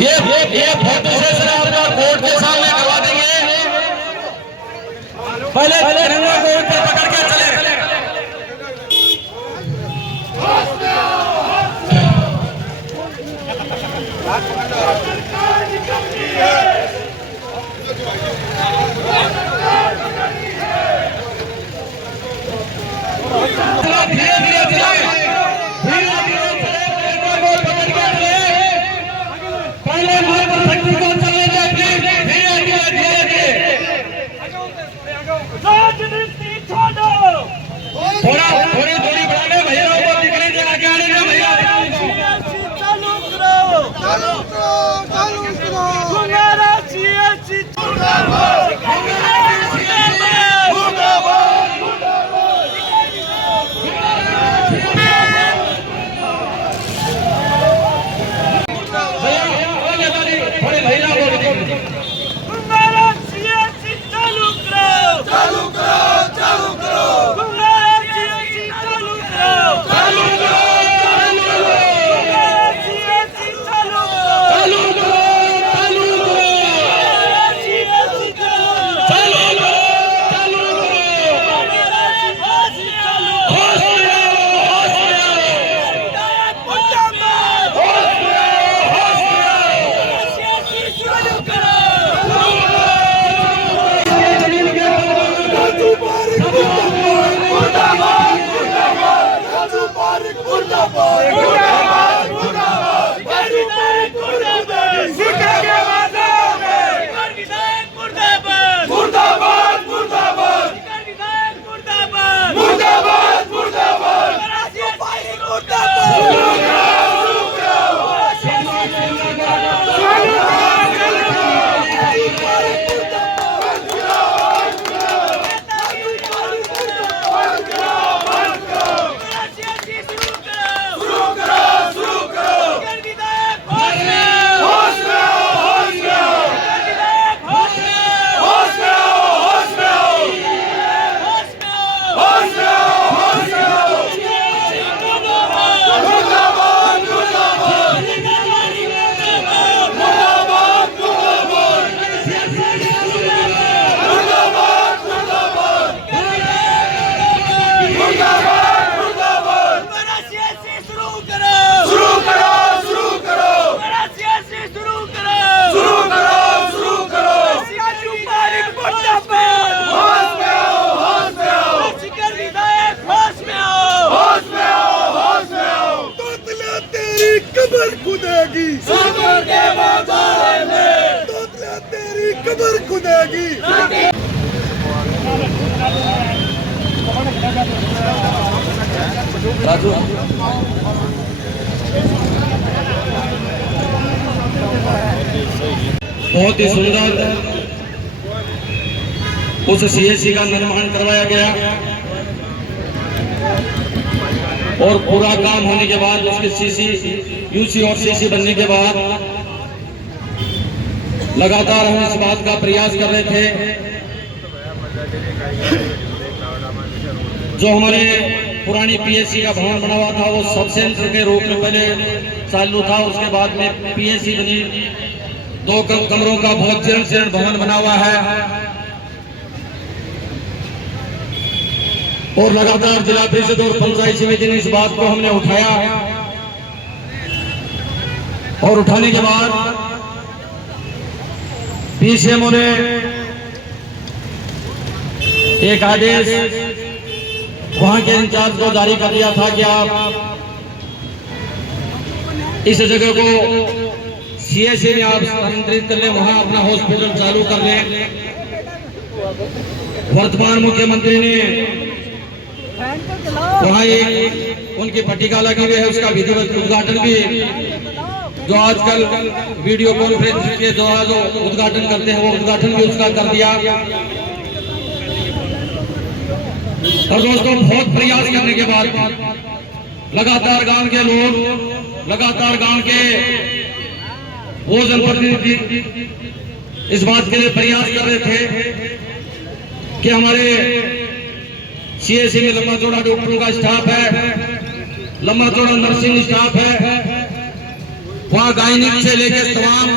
ये photo session आपका court के सामने करवा देंगे। पहले तिरंगा को ऊपर पकड़ के चले। धीरे धीरे चले, धीरे धीरे चले, तिरंगा को पकड़ के चले। पहले मातृशक्ति को चलने दे, धीरे धीरे धीरे धीरे। राजनीति छोड़ो, थोड़ी दूरी बढ़ाने भैया ऊपर निकले, जगह के आने दे भैया। चालू करो, चालू करो, चालू करो। तुम्हारा सीएससी मुर्दाबाद, तुम्हारा सीएससी चालू करो, चालू करो, चालू करो। तुम्हारा सीएससी चालू करो, चालू करो, चालू करो। तुम्हारा सीएससी चालू करो, चालू करो, चालू करो। तुम्हारा सीएससी चालू करो, चालू करो, चालू करो। तुम्हारा सीएससी चालू करो, होश में आओ, होश में आओ। मुर्दाबाद, होश में आओ, होश में आओ। सीएससी चालू करो। कबर खुदेगी सागर के बाजार में, तोतला तेरी कबर खुदेगी। राजू बहुत ही सुंदर उस सीएससी का निर्माण करवाया गया और पूरा काम होने के बाद उसके सीसी यूसी और सीसी बनने के बाद लगातार हम इस बात का प्रयास कर रहे थे जो हमारे पुरानी पीएससी का भवन बना हुआ था वो सब सेंटर के रूप में पहले चालू था। उसके बाद में पीएससी बनी, 2 कमरों का बहुत जीर्ण भवन बना हुआ है और लगातार जिला परिषद और पंचायत समिति ने इस बात को हमने उठाया और उठाने के बाद पीसीएमओ ने एक आदेश वहां के इंचार्ज को जारी कर दिया था कि आप इस जगह को सीएससी में आप स्थानांतरित कर लें, वहां अपना हॉस्पिटल चालू कर लें। वर्तमान मुख्यमंत्री ने वहाँ एक उनकी पट्टिका लगी हुई है, उसका विधिवत उद्घाटन भी जो आजकल वीडियो कॉन्फ्रेंस के द्वारा जो उद्घाटन करते हैं वो उद्घाटन भी उसका कर दिया। और दोस्तों बहुत प्रयास करने के बाद लगातार गांव के लोग, लगातार गांव के वो जनप्रतिनिधि इस बात के लिए प्रयास कर रहे थे कि हमारे सीएससी में लंबा चौड़ा डॉक्टरों का स्टाफ है, लंबा चौड़ा नर्सिंग स्टाफ है वहाँ गायनिक से लेकर तमाम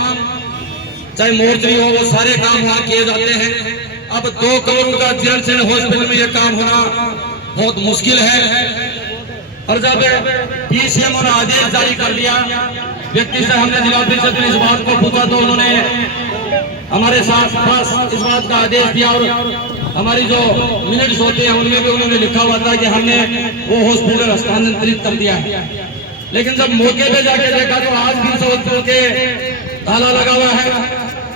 चाहे मोर्चरी हो वो सारे काम वहाँ किए जाते हैं। अब 2 करोड़ का जीरण हॉस्पिटल में ये काम होना बहुत मुश्किल है। और जब पीसीएम ने आदेश जारी कर दिया, व्यक्ति से हमने जिला परिषद में इस बात को पूछा तो उन्होंने हमारे साथ इस बात का आदेश दिया और हमारी जो मिनट्स होते हैं उनमें भी उन्होंने लिखा हुआ था कि हमने वो हॉस्पिटल हस्तांतरित कर दिया है। लेकिन जब मौके पे जाके देखा तो आज भी उस हॉस्पिटल के ताला लगा हुआ है।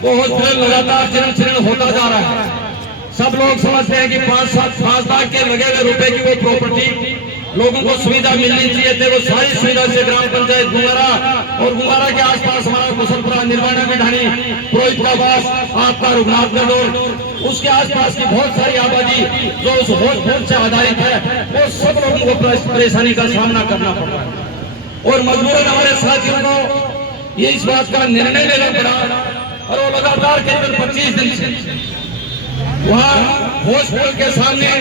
वो हॉस्पिटल लगातार जीर्ण होता जा रहा है। सब लोग समझते हैं कि 5 लाख के लगे हुए रुपए की वो प्रॉपर्टी लोगों को सुविधा मिलनी चाहिए थे। वो सारी सुविधा से ग्राम पंचायत गुंगारा और गुंगारा के आसपास हमारा कुशलपुरा, निर्वाणा की ढाणी, पुरोहितराबास, आपका रघुनाथगढ़ और उसके आसपास की बहुत सारी आबादी जो उस हॉस्पिटल से आधारित है, वो सब लोगों को परेशानी का सामना करना पड़ रहा है। और मजबूरन हमारे साथियों को ये इस बात का निर्णय लेना पड़ा और वो लगातार केवल 25 दिन से वहाँ हॉस्पिटल के सामने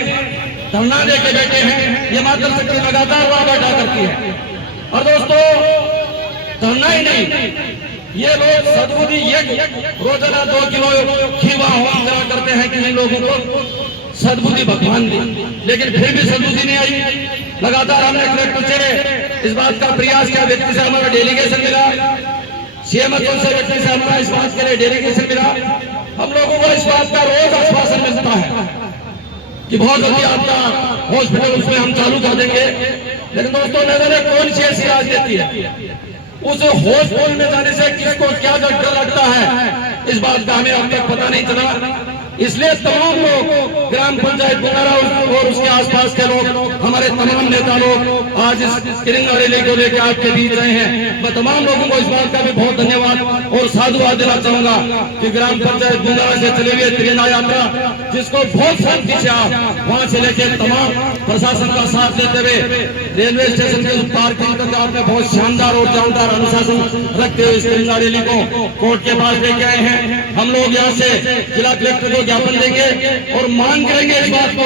धरना देके बैठे हैं। ये मातृ शक्ति लगातार वहाँ बैठा करती है। और दोस्तों, धरना ही नहीं, ये लोग सदबुद्धि रोजाना 2 किलो खीवा होम करा करते हैं कि इन लोगों को सदबुद्धि भगवान दी, लेकिन फिर भी सदबुद्धि नहीं आई। लगातार हमने कलेक्टर से इस बात का प्रयास किया, व्यक्ति से हमारा डेलीगेशन मिला, सीएम से व्यक्ति से हमारा इस बात के लिए डेलीगेशन मिला। हम लोगों को इस बात का रोज आश्वासन मिलता है कि बहुत जल्दी आपका हॉस्पिटल उसमें हम चालू कर देंगे। लेकिन दोस्तों, नजर कौन सी ऐसी राजनीति है? उस हॉस्पिटल में जाने से किसको क्या डर लगता है, इस बात का हमें अब तक पता नहीं चला। इसलिए तमाम लोग, ग्राम पंचायत गुंगारा और उसके आसपास के लोग, हमारे तमाम नेता लोग आज इस तिरंगा रैली को लेकर आपके बीच रहे हैं। मैं तमाम लोगों को इस बात का भी बहुत धन्यवाद और साधुवाद देना चाहूंगा कि ग्राम पंचायत गुंगारा से चले हुए तिरंगा यात्रा, जिसको बहुत शांति से आप वहां से लेकर तमाम प्रशासन का साथ लेते हुए रेलवे स्टेशन के पार्किंग तक आपने बहुत शानदार और जानदार अनुशासन रखते हुए इस तिरंगा रैली को कोर्ट के पास लेके आए हैं। हम लोग यहाँ से जिला कलेक्टर को ज्ञापन देंगे और मांग करेंगे इस बात को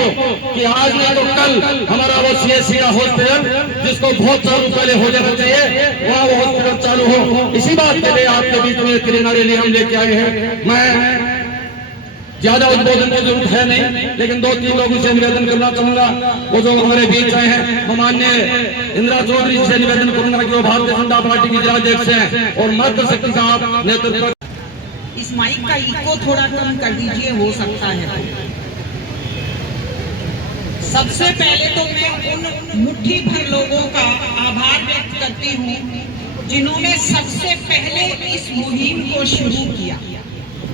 कि आज नहीं तो कल हमारा वो सीएससी का हॉस्पिटल, जिसको बहुत सालों पहले हो जाना चाहिए, वहाँ वो हॉस्पिटल चालू हो। इसी बात के लिए आपके बीच में तिरंगा रैली हम लेके आए हैं। मैं ज्यादा उद्बोधन की जरूरत है नहीं, लेकिन 2-3 लोगों से निवेदन करना चाहूंगा। वो जो हमारे बीच आए हैं, वो माननीय इंदिरा चौधरी से निवेदन करूंगा कि वो भारतीय जनता पार्टी की जिलाध्यक्ष हैं और मातृ शक्ति का आप नेतृत्व। इस माइक का इको थोड़ा कम कर दीजिए, हो सकता है। सबसे पहले तो मैं उन मुट्ठी भर लोगों का आभार व्यक्त करती हूँ जिन्होंने सबसे पहले इस मुहिम को शुरू किया।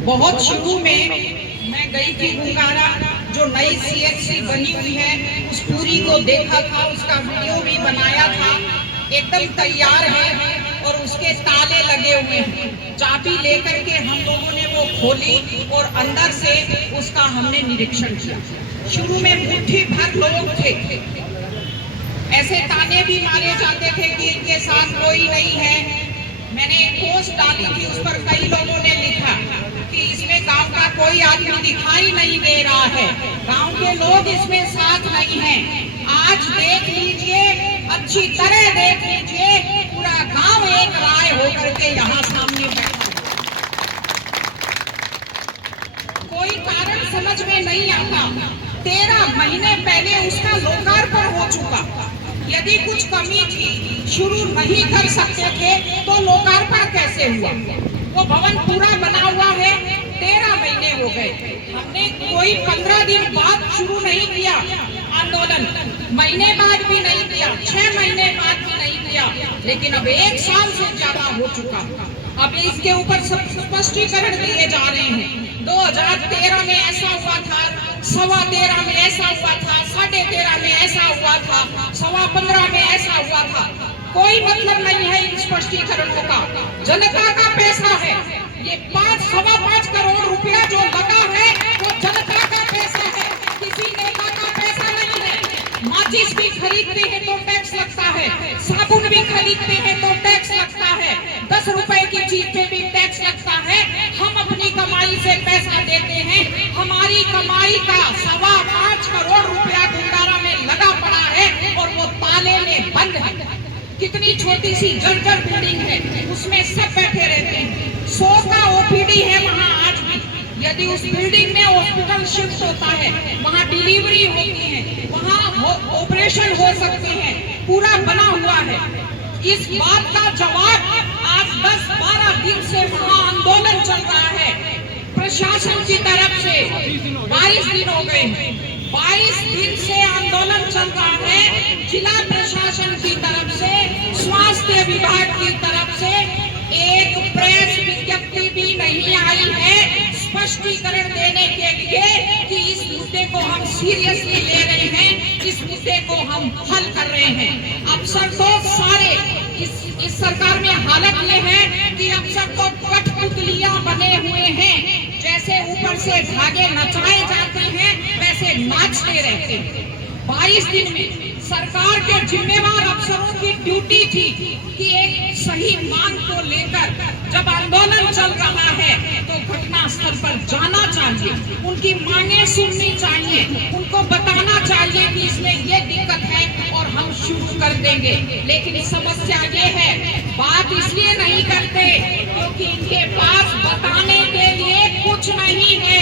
बहुत शुरू में मैं गई थी गुंगारा, जो नई सीएचसी बनी हुई है, उस पूरी को देखा था, उसका वीडियो भी बनाया था। एकदम तैयार है और उसके ताले लगे हुए हैं। चाबी लेकर के हम लोगों ने वो खोली और अंदर से उसका हमने निरीक्षण किया। शुरू में मुट्ठी भर लोग थे, ऐसे ताने भी मारे जाते थे कि इनके साथ कोई नहीं है। मैंने एक पोस्ट डाली थी, उस पर कई लोगों ने लिखा कि इसमें गांव का कोई आदमी दिखाई नहीं दे रहा है, गांव के लोग इसमें साथ नहीं हैं। आज देख लीजिए, अच्छी तरह देख लीजिए, पूरा गांव एक राय होकर के यहाँ सामने बैठा। कोई कारण समझ में नहीं आता। 13 महीने पहले उसका लोकार्पण हो चुका। यदि कुछ कमी थी, शुरू नहीं कर सकते थे, तो लोकार्पण कैसे हुआ? वो भवन पूरा बना हुआ है, 13 महीने हो गए। हमने कोई 15 दिन बाद शुरू नहीं किया आंदोलन, महीने बाद भी नहीं किया, 6 महीने बाद भी नहीं किया, लेकिन अब 1 साल से ज्यादा हो चुका। अब इसके ऊपर स्पष्टीकरण दिए जा रहे हैं। 2013 में ऐसा हुआ था, 13.25 में ऐसा हुआ था, 13.5 में ऐसा हुआ था, 15.25 में ऐसा हुआ था। कोई मतलब नहीं है इन स्पष्टीकरणों का। जनता का पैसा है ये। 5.25 करोड़ रुपया जो लगा है वो जनता का पैसा है, किसी नेता का पैसा नहीं है। माचिस भी खरीदते हैं तो टैक्स लगता है, साबुन भी खरीदते हैं तो टैक्स लगता है, 10 रुपए की चीज पे भी टैक्स लगता है। हम अपनी कमाई से पैसा देते हैं। हमारी कमाई का 5.25 करोड़ रुपया गुंगारा में लगा पड़ा है और वो ताले में बंद है। कितने कितनी छोटी सी जर्जर बिल्डिंग है, उसमें सब बैठे रहते हैं। 100 का ओपीडी है वहाँ आज भी। यदि उस बिल्डिंग में हॉस्पिटल शिफ्ट होता है, वहाँ डिलीवरी होती है, वहाँ ऑपरेशन हो सकते हैं, पूरा बना हुआ है। इस बात का जवाब आज 10-12 दिन से वहाँ आंदोलन चल रहा है प्रशासन की तरफ से। 22 दिन हो गए हैं, 22 दिन से आंदोलन चल रहा है। जिला प्रशासन की तरफ से, स्वास्थ्य विभाग की तरफ से एक प्रेस विज्ञप्ति भी नहीं आई है स्पष्टीकरण देने के लिए कि इस मुद्दे को हम सीरियसली ले रहे हैं, इस मुद्दे को हम हल कर रहे हैं। अफसर तो सारे इस सरकार में हालत ये है कि अफसर तो कठपुतलियां बने हुए हैं, जैसे ऊपर से धागे नचाए जाते हैं वैसे नाचते रहते हैं। 22 दिन में सरकार के जिम्मेवार अफसरों की ड्यूटी थी कि एक सही मांग को लेकर जब आंदोलन चल रहा है तो घटना स्थल पर जाना चाहिए, उनकी मांगे सुननी चाहिए, उनको बताना चाहिए कि इसमें ये दिक्कत है और हम शुरू कर देंगे। लेकिन समस्या ये है, बात इसलिए नहीं करते क्योंकि इनके पास बताने के लिए कुछ नहीं है।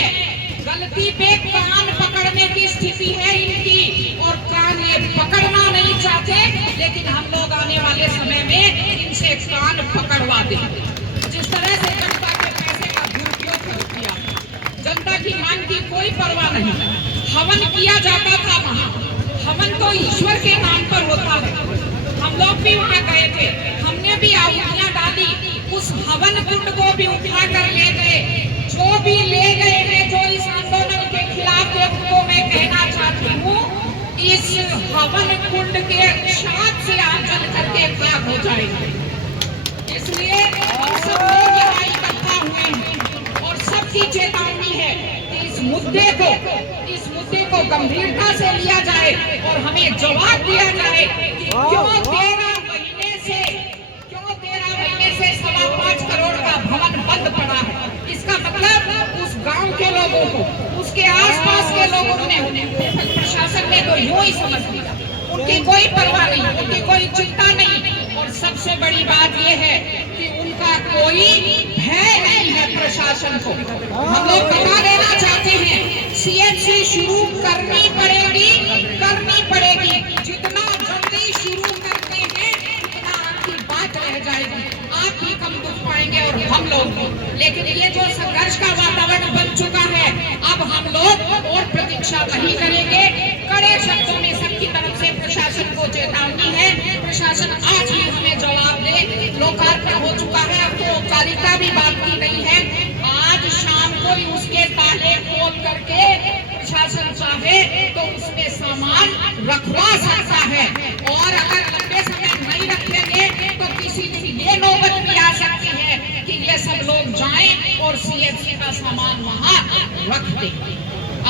गलती पे कान पकड़ने की स्थिति है इनकी, और कान ये पकड़ना नहीं चाहते, लेकिन हम लोग आने वाले समय में इनसे कान पकड़वा देंगे। जिस तरह से जनता के पैसे का दुरुपयोग किया, जनता की मांग की कोई परवाह नहीं, हवन किया जाता था वहाँ। हवन तो ईश्वर के नाम पर होता है। हम लोग भी वहाँ गए थे, हमने भी आहुतियां डाली, उस हवन कुंड को भी उठा कर ले गए। जो भी ले गए हैं, जो इस आंदोलन के खिलाफ है, उनको मैं कहना चाहती हूँ, इस हवन कुंड के साथ से आप जल करके त्याग हो जाएगा। इसलिए हम सब लोग यहाँ इकट्ठा हुए हैं और सबकी चेतावनी है कि इस मुद्दे को गंभीरता से लिया जाए और हमें जवाब दिया जाए कि क्यों 13 महीने से 5.25 करोड़ का भवन बंद पड़ा है। इसका मतलब उस गांव के लोगों को, उसके आसपास के लोगों ने, प्रशासन ने तो यूं ही समझ लिया, उनकी कोई परवाह नहीं, उनकी कोई चिंता नहीं। और सबसे बड़ी बात यह है कि उनका कोई भय नहीं है प्रशासन को। हम लोग बता देना चाहते हैं, सीएचसी शुरू करनी पड़ेगी। जितना जल्दी शुरू करते हैं उतना आपकी बात रह जाएगी, आप भी कम दुख पाएंगे और हम लोग भी। लेकिन ये जो संघर्ष का वातावरण बन चुका है, अब हम लोग और प्रतीक्षा नहीं करेंगे। कड़े शब्दों में सबकी तरफ से प्रशासन को चेतावनी है, प्रशासन आज ही हमें जवाब दे। लोकार्पण हो चुका है, अब तो औपचारिकता भी बात की नहीं है। आज शाम को ही उसके ताले खोल करके प्रशासन चाहे तो उसमें सामान रखवा सकता है, और अगर लंबे समय नहीं रखेंगे तो किसी दिन ये नौबत भी आ सकती है कि ये सब लोग जाएं और सीएचसी का सामान वहां रख दें।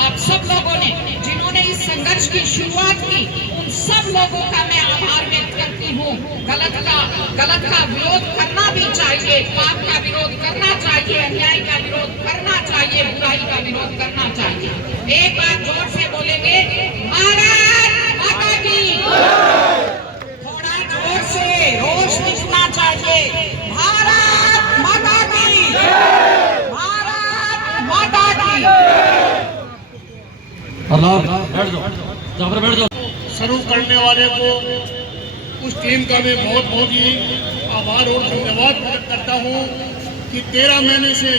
आप सब लोगों ने जिन्होंने इस संघर्ष की शुरुआत की, उन सब लोगों का मैं आभार व्यक्त करती हूँ। गलत का विरोध करना भी चाहिए, पाप का विरोध करना चाहिए, अन्याय का विरोध करना चाहिए, बुराई का विरोध करना चाहिए। एक बात जोर से बोलेंगे, भारत माता की, थोड़ा जोर से रोष दिखना चाहिए, भारत माता की, भारत माता की। शुरू करने वाले को, उस टीम का मैं बहुत ही आभार और धन्यवाद व्यक्त करता हूँ कि 13 महीने से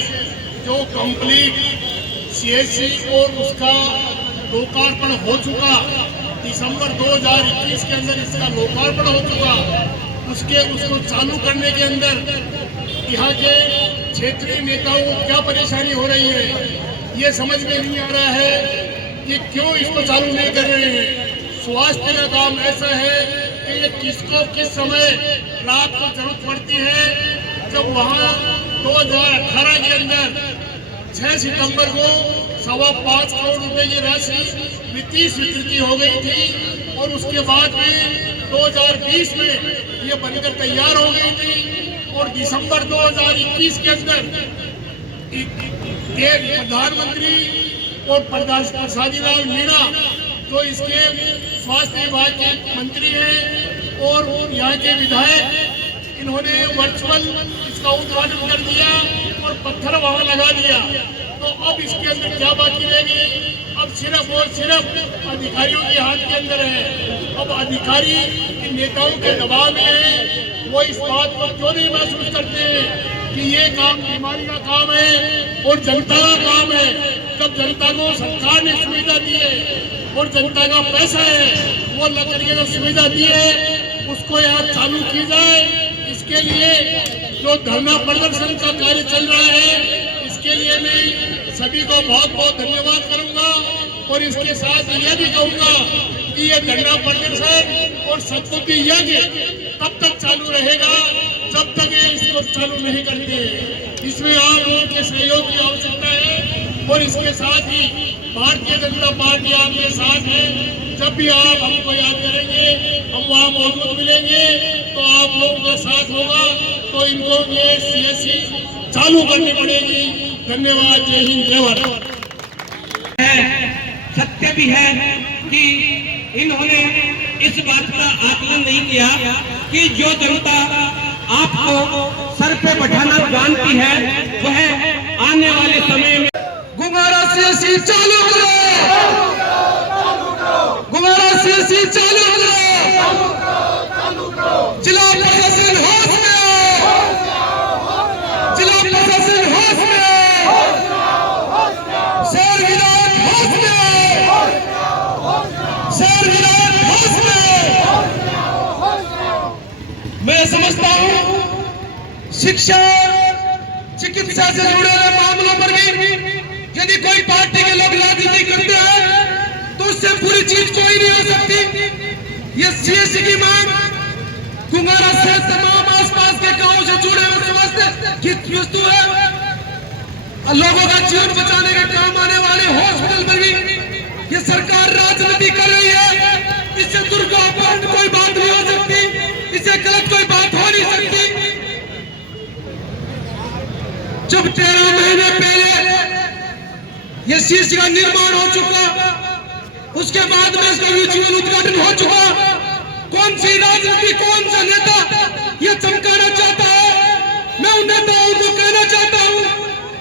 जो कंप्लीट सीएचसी और उसका लोकार्पण हो चुका, दिसंबर 2021 के अंदर इसका लोकार्पण हो चुका, उसको चालू करने के अंदर यहाँ के क्षेत्रीय नेताओं को क्या परेशानी हो रही है, ये समझ में नहीं आ रहा है कि क्यों इसको चालू नहीं कर रहे हैं। स्वास्थ्य का काम ऐसा है कि ये किसको किस समय रात को जरूरत पड़ती है। जब वहाँ 2018 के अंदर 6 सितंबर को 5.25 करोड़ रुपए की राशि वित्तीय स्वीकृति हो गई थी, और उसके बाद में 2020 में ये बनकर तैयार हो गई थी, और दिसंबर 2021 के अंदर प्रधानमंत्री और प्रसादी लाल मीणा जो इसके स्वास्थ्य विभाग के मंत्री हैं, और यहाँ के विधायक इन्होंने वर्चुअल इसका उद्घाटन कर दिया और पत्थर वहां लगा दिया। तो अब इसके अंदर क्या बाकी रह गई? अब सिर्फ और सिर्फ अधिकारियों के हाथ के अंदर है। अब अधिकारी इन नेताओं के दबाव में है, वो इस बात को क्यों नहीं महसूस करते हैं कि ये काम बीमारी का काम है और जनता का काम है। जब जनता को सरकार ने सुविधा दी है और जनता का पैसा है, वो लकड़ियों को सुविधा दी है, उसको यहाँ चालू की जाए। इसके लिए जो धरना प्रदर्शन का कार्य चल रहा है, इसके लिए मैं सभी को बहुत बहुत धन्यवाद करूंगा और इसके साथ यह भी कहूंगा कि ये धरना प्रदर्शन और सतपुती यज्ञ तब तक चालू रहेगा जब तक ये इसको चालू नहीं करते। इसमें आप लोगों के सहयोग की आवश्यकता है और इसके साथ ही भारतीय जनता पार्टी आपके साथ है। जब भी आप हमको याद करेंगे, हम वहाँ मौजूद मिलेंगे, तो आप लोगों का साथ होगा। तो इनको ये सीएससी चालू करनी पड़ेगी। धन्यवाद। जय हिंद, जय भारत। सत्य भी है कि इन्होंने इस बात का आकलन नहीं किया कि जो जनता आपको सर पे बैठाना जानती है, वह आने वाले समय में गुमारा सीएससी चालू करो, गुमारा सीएससी चालू करो, जिला प्रशासन होश में आओ, जिला प्रशासन होश में आओ, शहर विधायक होश में आओ, शहर विधायक होश में आओ। मैं समझता हूँ शिक्षा चिकित्सा से जुड़े हुए मामलों पर भी यदि कोई पार्टी के लोग राजनीति करते हैं तो उससे पूरी चीज कोई नहीं हो सकती। ये सीएससी की मांग कुमारा से तमाम आसपास के गांवों से जुड़े हुए समस्त हित वस्तु है। लोगों का जीवन बचाने के काम आने वाले हॉस्पिटल पर भी ये सरकार राजनीति कर रही है। इससे दुर्भाग्यपूर्ण कोई बात नहीं हो सकती, इससे गलत कोई बात हो नहीं सकती। जब 13 महीने पहले ये सीएससी का निर्माण हो चुका, उसके बाद में इसका म्यूचुअल उद्घाटन हो चुका, कौन सी राजनीति, कौन सा नेता ये चमकाना चाहता है? मैं उन नेताओं को कहना चाहता हूं,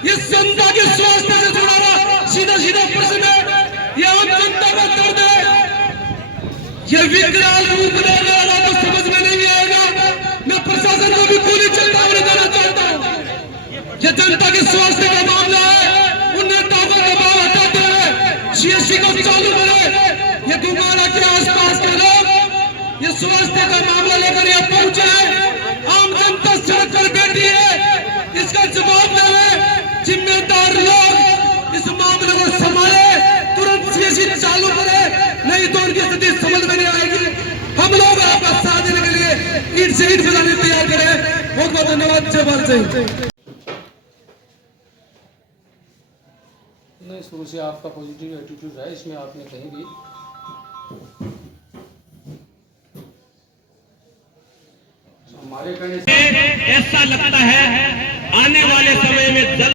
ये जनता के स्वास्थ्य से जुड़ा हुआ सीधा सीधा प्रश्न है। ये आम जनता का दर्द है। ये विकराल रूप लेने वाला तो समझ में नहीं आएगा। मैं प्रशासन को भी खुली चेतावनी देना चाहता हूँ। ये जनता के स्वास्थ्य का मामला है, उन नेताओं को दबाव हटाते हुए सीएससी को चालू करे। ये गुमारा के आसपास के लोग ये स्वास्थ्य का मामला लेकर यहाँ पहुंचे हैं। आम जनता सड़क पर बैठी है, इसका जवाब देवे जिम्मेदार लोग, इस मामले को संभाले, तुरंत सीएससी चालू करे, नहीं तो उनकी स्थिति समझ में नहीं आएगी। हम लोग आपका साथ देने के लिए ईट से ईट बजाने तैयार करें। बहुत बहुत धन्यवाद। जय भारत। नहीं, शुरू से आपका पॉजिटिव एटीट्यूड है, इसमें आपने कहीं भी हमारे कहने से ऐसा लगता है आने वाले समय में